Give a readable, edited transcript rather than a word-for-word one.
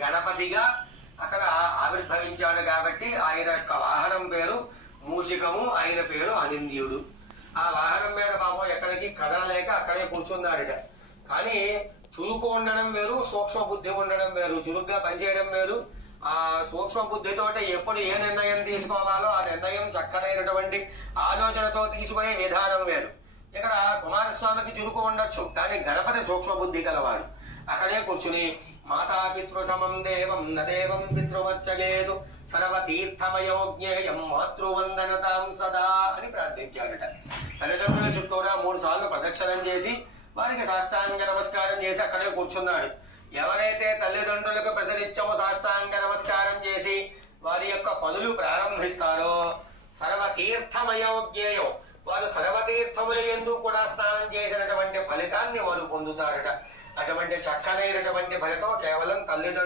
గణపతిగా అక్కడ ఆవిర్భవించాడు కాబట్టి ఆయన యొక్క వాహనం పేరు మూషికము, ఆయన పేరు అనింద్యుడు. ఆ వాహనం మీద పాపం ఎక్కడికి కదలలేక అక్కడే కూర్చున్నాడట. కానీ చురుకు ఉండడం వేరు, సూక్ష్మ బుద్ధి ఉండడం వేరు. చురుగ్గా పనిచేయడం వేరు. ఆ సూక్ష్మ బుద్ధితోటి ఎప్పుడు ఏ నిర్ణయం తీసుకోవాలో ఆ నిర్ణయం చక్కనైనటువంటి ఆలోచనతో తీసుకునే విధానం వేరు. ఇక్కడ కుమారస్వామికి చురుకు ఉండొచ్చు, కానీ గణపతి సూక్ష్మ బుద్ధి గలవాడు. అక్కడే కూర్చుని మాతాపితృ సమం దేవం నదేవం పితృమర్చలేదు సర్వతీర్థమయో జ్ఞేయం మాతృవందనతాం సదా అని ప్రార్థించాడట. తల్లిదండ్రుల చుట్టూరా 3 సార్లు ప్రదక్షిణం చేసి వారికి సాష్టాంగ నమస్కారం చేసి అక్కడే కూర్చున్నాడు. ఎవరైతే తల్లిదండ్రులకు ప్రతినిత్యము సాష్టాంగ నమస్కారం చేసి వారి యొక్క పనులు ప్రారంభిస్తారో సర్వతీర్థమయో జ్ఞేయం, వారు సర్వతీర్థముల యందు కూడా స్నానం చేసినటువంటి ఫలితాన్ని వారు పొందుతారట. అటువంటి చక్కనైనటువంటి ఫలితం కేవలం తల్లిదండ్రులు